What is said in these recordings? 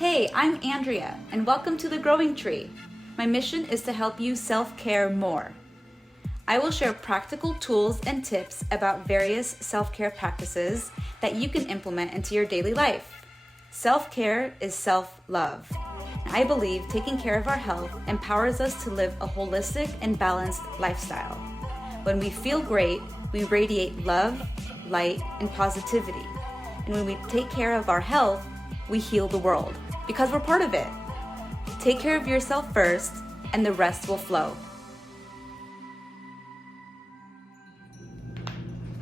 Hey, I'm Andrea, and welcome to The Growing Tree. My mission is to help you self-care more. I will share practical tools and tips about various self-care practices that you can implement into your daily life. Self-care is self-love. I believe taking care of our health empowers us to live a holistic and balanced lifestyle. When we feel great, we radiate love, light, and positivity. And when we take care of our health, we heal the world because we're part of it. Take care of yourself first, and the rest will flow.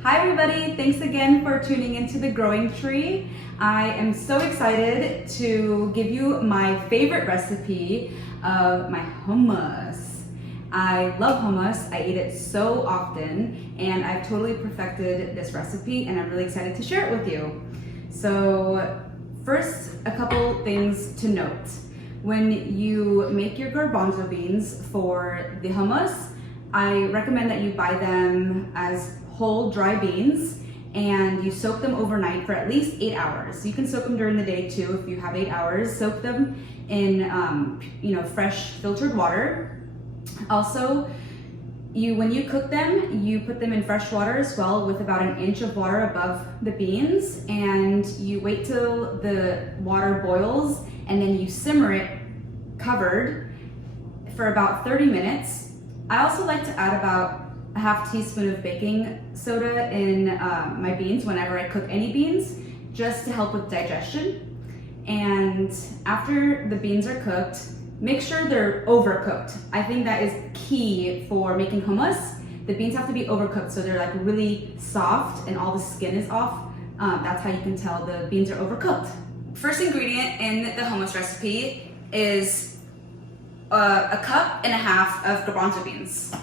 Hi everybody, thanks again for tuning into The Growing Tree. I am so excited to give you my favorite recipe of my hummus. I love hummus, I eat it so often, and I've totally perfected this recipe and I'm really excited to share it with you. So first, a couple things to note. When you make your garbanzo beans for the hummus, I recommend that you buy them as whole dry beans and you soak them overnight for at least 8 hours. You can soak them during the day too if you have 8 hours. Soak them in fresh filtered water. Also, when you cook them, you put them in fresh water as well with about 1 inch of water above the beans, and you wait till the water boils and then you simmer it covered for about 30 minutes. I also like to add about a half teaspoon of baking soda in my beans whenever I cook any beans, just to help with digestion. And after the beans are cooked, make sure they're overcooked. I think that is key for making hummus. The beans have to be overcooked so they're like really soft and all the skin is off. That's how you can tell the beans are overcooked. First ingredient in the hummus recipe is 1.5 cups of garbanzo beans.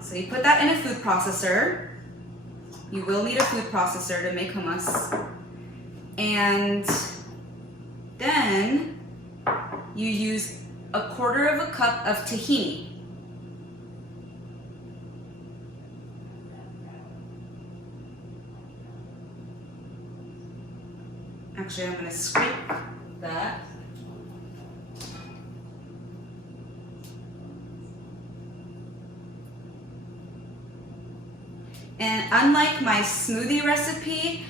So you put that in a food processor. You will need a food processor to make hummus. And then you use 1/4 cup of tahini. Actually, I'm going to scrape that. And unlike my smoothie recipe,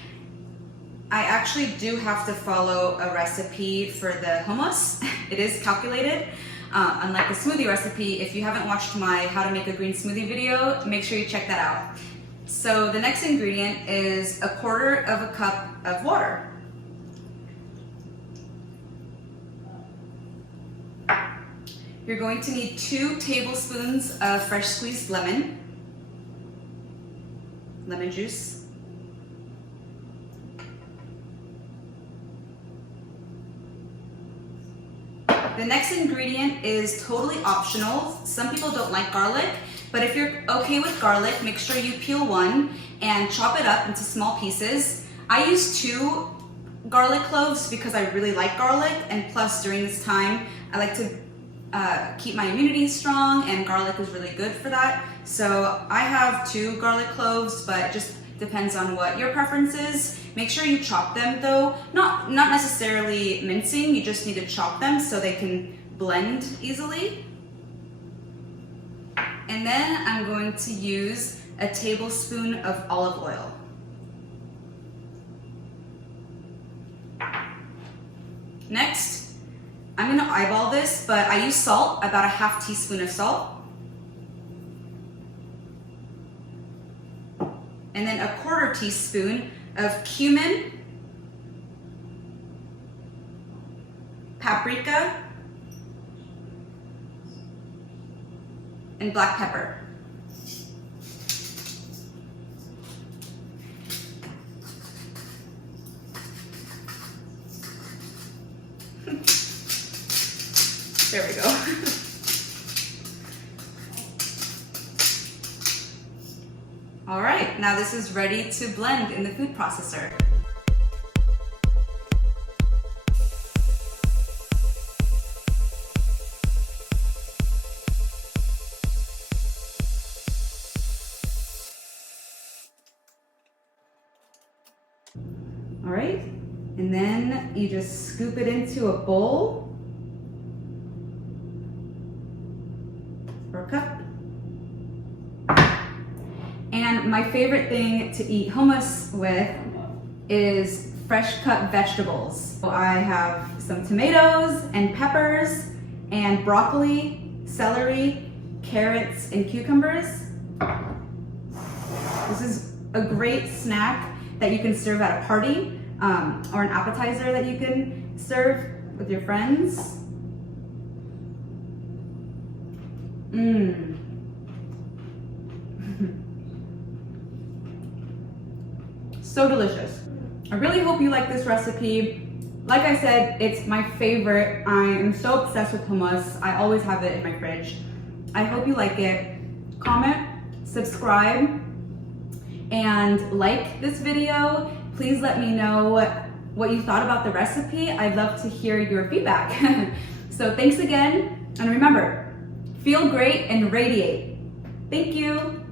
I actually do have to follow a recipe for the hummus. It is calculated. Unlike the smoothie recipe, if you haven't watched my how to make a green smoothie video, make sure you check that out. So the next ingredient is 1/4 cup of water. You're going to need 2 tablespoons of fresh squeezed lemon juice. The next ingredient is totally optional. Some people don't like garlic, but if you're okay with garlic, make sure you peel one and chop it up into small pieces. I use 2 garlic cloves because I really like garlic, and plus during this time, I like to keep my immunity strong, and garlic is really good for that. So I have 2 garlic cloves, but it just depends on what your preference is. Make sure you chop them though, not necessarily mincing, you just need to chop them so they can blend easily. And then I'm going to use a tablespoon of olive oil. Next, I'm gonna eyeball this, but I use salt, about a half teaspoon of salt. And then 1/4 teaspoon of cumin, paprika, and black pepper. There we go. All right, now this is ready to blend in the food processor. All right, and then you just scoop it into a bowl or a cup. And my favorite thing to eat hummus with is fresh cut vegetables. So I have some tomatoes and peppers and broccoli, celery, carrots, and cucumbers. This is a great snack that you can serve at a party, or an appetizer that you can serve with your friends. So delicious. I really hope you like this recipe. Like I said, it's my favorite. I am so obsessed with hummus. I always have it in my fridge. I hope you like it. Comment, subscribe, and like this video. Please let me know what you thought about the recipe. I'd love to hear your feedback. So thanks again, and remember, feel great and radiate. Thank you.